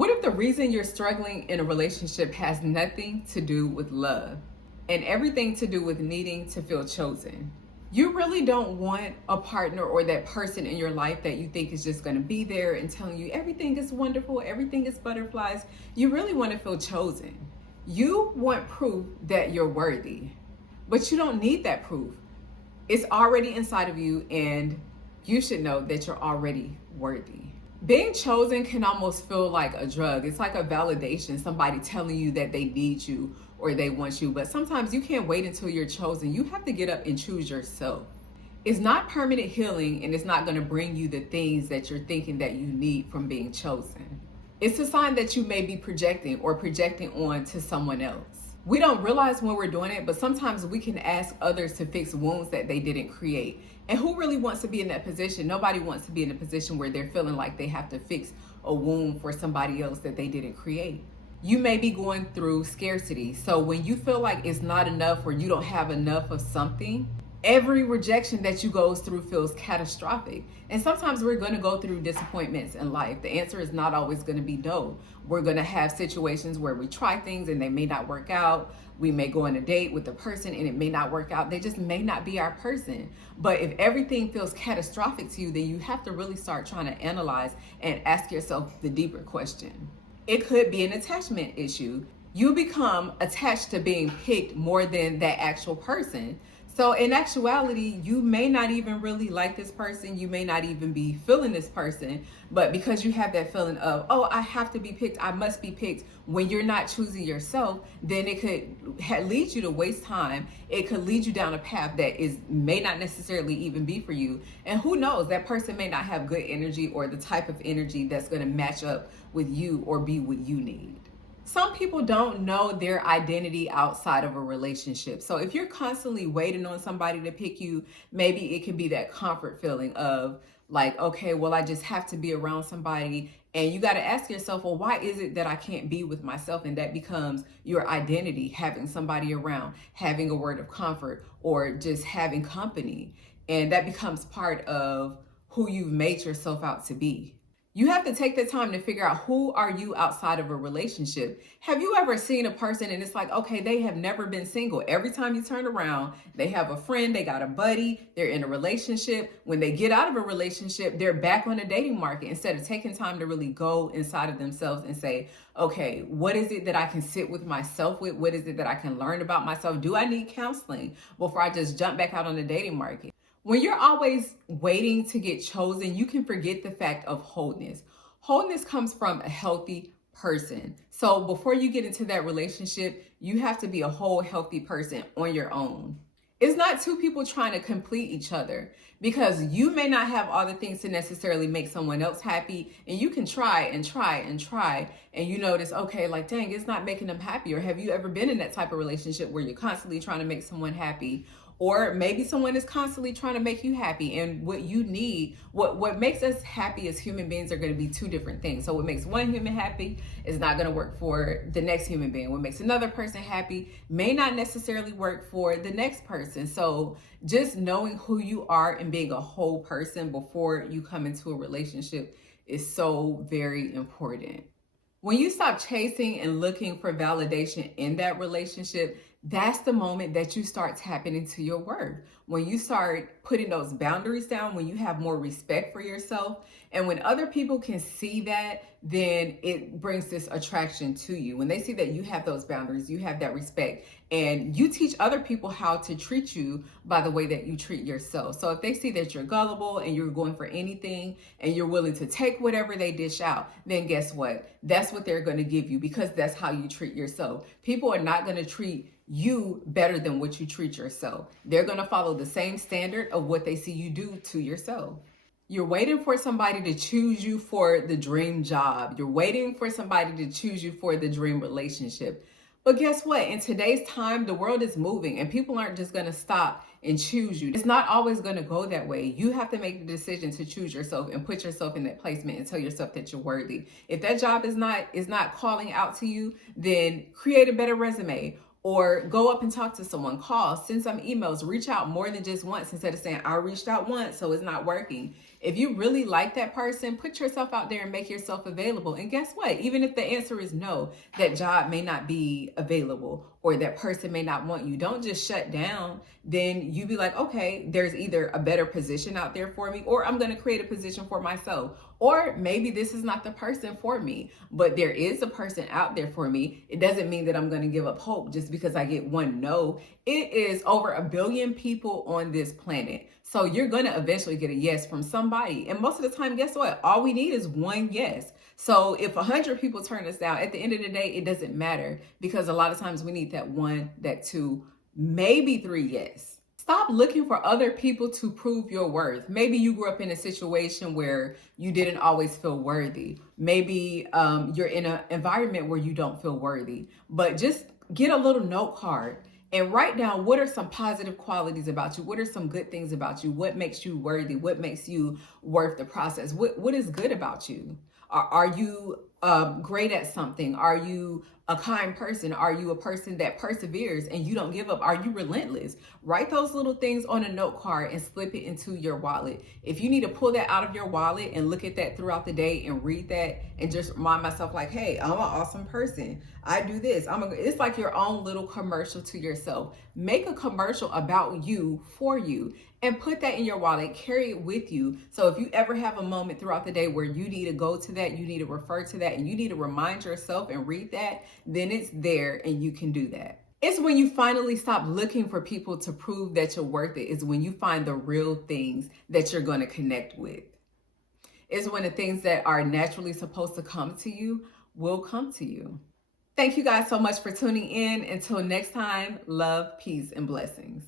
What if the reason you're struggling in a relationship has nothing to do with love and everything to do with needing to feel chosen? You really don't want a partner or that person in your life that you think is just going to be there and telling you everything is wonderful, everything is butterflies. You really want to feel chosen. You want proof that you're worthy, but you don't need that proof. It's already inside of you, and you should know that you're already worthy. Being chosen can almost feel like a drug. It's like a validation, somebody telling you that they need you or they want you. But sometimes you can't wait until you're chosen. You have to get up and choose yourself. It's not permanent healing, and it's not going to bring you the things that you're thinking that you need from being chosen. It's a sign that you may be projecting or projecting on to someone else. We don't realize when we're doing it, but sometimes we can ask others to fix wounds that they didn't create. And who really wants to be in that position? Nobody wants to be in a position where they're feeling like they have to fix a wound for somebody else that they didn't create. You may be going through scarcity. So when you feel like it's not enough or you don't have enough of something, every rejection that you go through feels catastrophic. And sometimes we're going to go through disappointments in life. The answer is not always going to be no. We're going to have situations where we try things and they may not work out. We may go on a date with a person and it may not work out. They just may not be our person. But if everything feels catastrophic to you, then you have to really start trying to analyze and ask yourself the deeper question. It could be an attachment issue. You become attached to being picked more than that actual person. So in actuality, you may not even really like this person. You may not even be feeling this person. But because you have that feeling of, oh, I have to be picked, I must be picked, when you're not choosing yourself, then it could lead you to waste time. It could lead you down a path that may not necessarily even be for you. And who knows, that person may not have good energy or the type of energy that's going to match up with you or be what you need. Some people don't know their identity outside of a relationship. So if you're constantly waiting on somebody to pick you, maybe it could be that comfort feeling of like, okay, well, I just have to be around somebody. And you got to ask yourself, well, why is it that I can't be with myself? And that becomes your identity, having somebody around, having a word of comfort, or just having company. And that becomes part of who you've made yourself out to be. You have to take the time to figure out, who are you outside of a relationship? Have you ever seen a person and it's like, okay, they have never been single. Every time you turn around, they have a friend, they got a buddy, they're in a relationship. When they get out of a relationship, they're back on the dating market instead of taking time to really go inside of themselves and say, okay, what is it that I can sit with myself with? What is it that I can learn about myself? Do I need counseling before I just jump back out on the dating market? When you're always waiting to get chosen, you can forget the fact of wholeness. Wholeness comes from a healthy person. So before you get into that relationship, you have to be a whole, healthy person on your own. It's not two people trying to complete each other, because you may not have all the things to necessarily make someone else happy. And you can try and try and try. And you notice, okay, like, dang, it's not making them happy. Or have you ever been in that type of relationship where you're constantly trying to make someone happy? Or maybe someone is constantly trying to make you happy, and what you need, what makes us happy as human beings are going to be two different things. So what makes one human happy is not going to work for the next human being. What makes another person happy may not necessarily work for the next person. So just knowing who you are and being a whole person before you come into a relationship is so very important. When you stop chasing and looking for validation in that relationship, that's the moment that you start tapping into your worth. When you start putting those boundaries down, when you have more respect for yourself, and when other people can see that, then it brings this attraction to you. When they see that you have those boundaries, you have that respect, and you teach other people how to treat you by the way that you treat yourself. So if they see that you're gullible and you're going for anything and you're willing to take whatever they dish out, then guess what? That's what they're going to give you, because that's how you treat yourself. People are not going to treat you better than what you treat yourself. They're going to follow the same standard of what they see you do to yourself. You're waiting for somebody to choose you for the dream job. You're waiting for somebody to choose you for the dream relationship. But guess what? In today's time, the world is moving and people aren't just going to stop and choose you. It's not always going to go that way. You have to make the decision to choose yourself and put yourself in that placement and tell yourself that you're worthy. If that job is not calling out to you, then create a better resume. Or go up and talk to someone, call, send some emails, reach out more than just once, instead of saying, I reached out once, so it's not working. If you really like that person, put yourself out there and make yourself available. And guess what? Even if the answer is no, that job may not be available or that person may not want you, don't just shut down. Then you be like, okay, there's either a better position out there for me, or I'm going to create a position for myself. Or maybe this is not the person for me, but there is a person out there for me. It doesn't mean that I'm going to give up hope just because I get one no. It is over 1 billion people on this planet. So you're going to eventually get a yes from somebody. And most of the time, guess what? All we need is one yes. So if 100 people turn us down, at the end of the day, it doesn't matter, because a lot of times we need that one, that two, maybe 3 yes. Stop looking for other people to prove your worth. Maybe you grew up in a situation where you didn't always feel worthy. Maybe you're in an environment where you don't feel worthy. But just get a little note card and write down, what are some positive qualities about you? What are some good things about you? What makes you worthy? What makes you worth the process? What is good about you? Are you great at something? Are you a kind person? Are you a person that perseveres and you don't give up? Are you relentless? Write those little things on a note card and slip it into your wallet. If you need to pull that out of your wallet and look at that throughout the day and read that and just remind myself like, hey, I'm an awesome person. I do this. It's like your own little commercial to yourself. Make a commercial about you for you and put that in your wallet, carry it with you. So if you ever have a moment throughout the day where you need to go to that, you need to refer to that, and you need to remind yourself and read that, then it's there and you can do that. It's when you finally stop looking for people to prove that you're worth it. It's when you find the real things that you're going to connect with. It's when the things that are naturally supposed to come to you will come to you. Thank you guys so much for tuning in. Until next time, love, peace, and blessings.